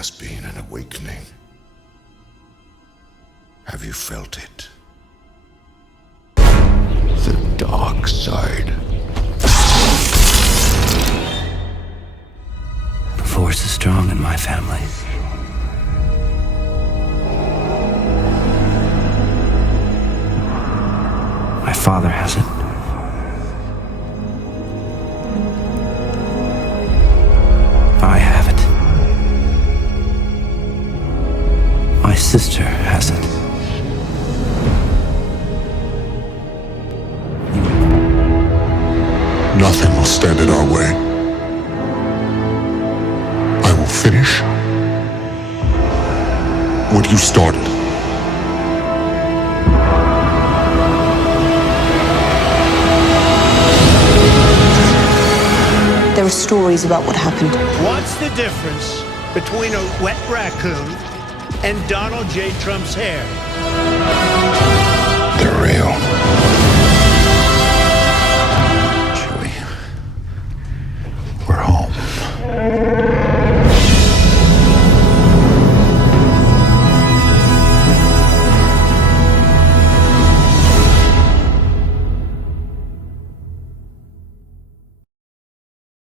has been an awakening. Have you felt it? The dark side. The Force is strong in my family. My father has it. I have it. My sister has it. Nothing will stand in our way. I will finish what you started. There are stories about what happened. What's the difference between a wet raccoon and Donald J. Trump's hair? They're real. We're home.